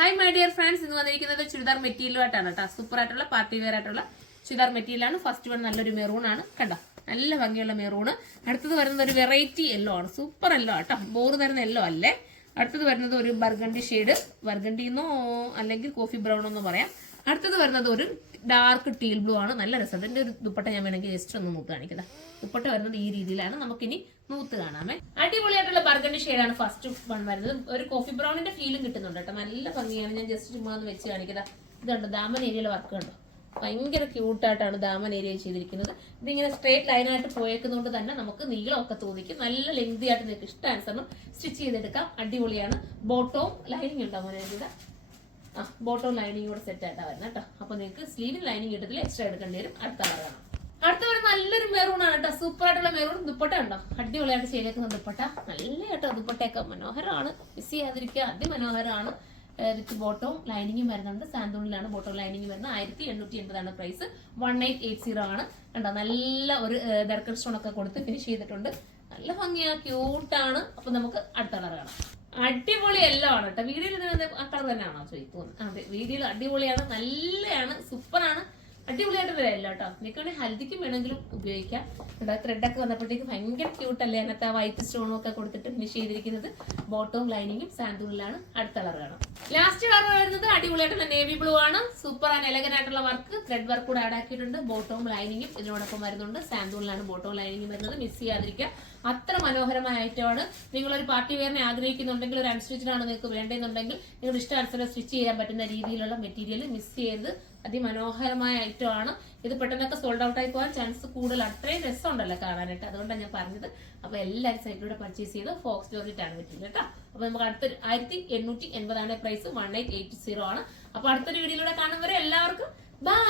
Hi my dear friends, ഇന്ന് വന്നിരിക്കുന്നത് ചുരിദാർ മെറ്റീരിയലുമായിട്ടാണ് കേട്ടോ. സൂപ്പർ ആയിട്ടുള്ള പാർട്ടി വെയർ ആയിട്ടുള്ള ചുരിദാർ മെറ്റീരിയലാണ്. ഫസ്റ്റ് വൺ നല്ലൊരു മെറൂൺ ആണ് കണ്ടോ, നല്ല ഭംഗിയുള്ള മെറൂണ്. അടുത്തത് വരുന്നത് ഒരു വെറൈറ്റി യെല്ലോ ആണ്, സൂപ്പർ യെല്ലോ കേട്ടോ, ബോറ് തരുന്ന യെല്ലോ അല്ലേ. അടുത്തത് വരുന്നത് ഒരു ബർഗണ്ടി ഷെയ്ഡ്, ബർഗണ്ടിന്നോ അല്ലെങ്കിൽ കോഫി ബ്രൗൺ എന്നോ പറയാം. അടുത്തത് വരുന്നത് ഒരു ഡാർക്ക് ടീൽ ബ്ലൂ ആണ്, നല്ല രസം. ഇതിന്റെ ഒരു ദുപ്പട്ട ഞാൻ വേണമെങ്കിൽ ജസ്റ്റ് ഒന്ന് നൂത്ത് കാണിക്കുന്നത്. ദുപ്പട്ട വരുന്നത് ഈ രീതിയിലാണ്, നമുക്കിനി നൂത്ത് കാണാമേ. അടിപൊളിയായിട്ടുള്ള ബർഗണ്ടി ഷെയ്ഡാണ് ഫസ്റ്റ് വൺ വരുന്നത്. ഒരു കോഫി ബ്രൗണിന്റെ ഫീലും കിട്ടുന്നുണ്ട് കേട്ടോ, നല്ല ഭംഗിയാണ്. ഞാൻ ജസ്റ്റ് ചുമ്മാ ഒന്ന് വെച്ച് കാണിക്കുന്നത്. ഇതുണ്ട് ദാമൻ ഏരിയയിലെ വർക്ക് കണ്ടോ, ഭയങ്കര ക്യൂട്ടായിട്ടാണ് ദാമൻ ഏരിയ ചെയ്തിരിക്കുന്നത്. ഇതിങ്ങനെ സ്ട്രേറ്റ് ലൈനായിട്ട് പോയേക്കുന്നതുകൊണ്ട് തന്നെ നമുക്ക് നീളമൊക്കെ തോന്നിക്കും. നല്ല ലെങ്തി ആയിട്ട് നിങ്ങൾക്ക് ഇഷ്ടാനുസരണം സ്റ്റിച്ച് ചെയ്തെടുക്കാം. അടിപൊളിയാണ്. ബോട്ടവും ലൈനിങ് ഉണ്ടാവും ഇവിടെ. ബോട്ടവും ലൈനിങ് കൂടെ സെറ്റ് ആയിട്ടാണ് വരുന്നത് കേട്ടോ. അപ്പൊ നിങ്ങൾക്ക് സ്ലീവിന് ലൈനിങ് കിട്ടത്തില്ല, എക്സ്ട്രാ എടുക്കേണ്ടി വരും. അടുത്ത കളറാണ്. അടുത്ത ഒരു നല്ലൊരു മെറൂൺ ആണ് കേട്ടോ, സൂപ്പർ ആയിട്ടുള്ള മെറൂൺ. ദുപ്പട്ട ഉണ്ടോ, അടിപൊളിയായിട്ട് ചെയ്തേക്കുന്ന ദുപ്പട്ട, നല്ല കേട്ടോ. ദുപ്പട്ടയൊക്കെ മനോഹരമാണ്, മിസ് ചെയ്യാതിരിക്കുക, അതിമനോഹരമാണ്. വിത്ത് ബോട്ടവും ലൈനിങ്ങും വരുന്നുണ്ട്. സാന്തൂണിലാണ് ബോട്ടവും ലൈനിങ് വരുന്നത്. 1880 പ്രൈസ്. 1880 ആണ് കണ്ടോ. നല്ല ഒരു ഡർക്കർ സ്റ്റോൺ ഒക്കെ കൊടുത്ത് ഫിനിഷ് ചെയ്തിട്ടുണ്ട്. നല്ല ഭംഗിയാ, ക്യൂട്ടാണ്. അപ്പൊ നമുക്ക് അടുത്ത കളർ കാണാം. അടിപൊളി എല്ലാം ആണ് കേട്ടോ. വീഡിയോയിൽ ആ കളർ തന്നെയാണോ ചോദിക്കുന്നത്? അതെ, വീഡിയോയിൽ അടിപൊളിയാണ്, നല്ലതാണ്, സൂപ്പറാണ്. അടിപൊളിയായിട്ടുള്ള എല്ലാം കേട്ടോ. നിങ്ങൾക്ക് ഹൽദിക്കും വേണമെങ്കിലും ഉപയോഗിക്കാം. ത്രെഡൊക്കെ വന്നപ്പോഴത്തേക്ക് ഭയങ്കര ക്യൂട്ടല്ലേ. അതിനകത്ത് ആ വൈറ്റ് സ്റ്റോണും ഒക്കെ കൊടുത്തിട്ട് ഫിനിഷ് ചെയ്തിരിക്കുന്നത്. ബോട്ടവും ലൈനിങ്ങും സാന്തൂണിലാണ്. അടുത്ത കളർ കാണാം. ലാസ്റ്റ് കളർ വരുന്നത് അടിപൊളിയായിട്ടുള്ള നേവി ബ്ലൂ ആണ്. സൂപ്പർ ആൻഡ് എലഗന്റ് ആയിട്ടുള്ള വർക്ക്, ത്രെഡ് വർക്ക് കൂടെ ആഡ് ആക്കിയിട്ടുണ്ട്. ബോട്ടവും ലൈനിങ്ങും ഇതിനോടൊപ്പം വരുന്നുണ്ട്. സാന്തൂണിലാണ് ബോട്ടവും ലൈനിങ്ങും വരുന്നത്. മിസ് ചെയ്യാതിരിക്കുക, അത്ര മനോഹരമായ ഐറ്റമാണ്. നിങ്ങളൊരു പാർട്ടി വെയറിനെ ആഗ്രഹിക്കുന്നുണ്ടെങ്കിൽ, ഒരു അൺസ്റ്റിച്ചിനാണ് നിങ്ങൾക്ക് വേണ്ടതെന്നുണ്ടെങ്കിൽ, നിങ്ങളുടെ ഇഷ്ടാനുസരണം സ്റ്റിച്ച് ചെയ്യാൻ പറ്റുന്ന രീതിയിലുള്ള മെറ്റീരിയൽ മിസ് ചെയ്ത് അതിമനോഹരമായ ഐറ്റം ആണ്. ഇത് പെട്ടെന്നൊക്കെ സോൾഡ് ഔട്ട് ആയി പോകാൻ ചാൻസ് കൂടുതൽ. അത്രയും രസമുണ്ടല്ലോ കാണാനായിട്ട്, അതുകൊണ്ടാണ് ഞാൻ പറഞ്ഞത്. അപ്പൊ എല്ലാവരും സൈറ്റിലൂടെ പർച്ചേസ് ചെയ്ത് ഫോക്സ് ജോർജിട്ടാണ് പറ്റിയത് കേട്ടോ. അപ്പൊ നമുക്ക് അടുത്തൊരു 1880 പ്രൈസ്. 1880 ആണ്. അപ്പൊ അടുത്തൊരു വീഡിയോയിലൂടെ കാണുന്നവരെ എല്ലാവർക്കും ബൈ.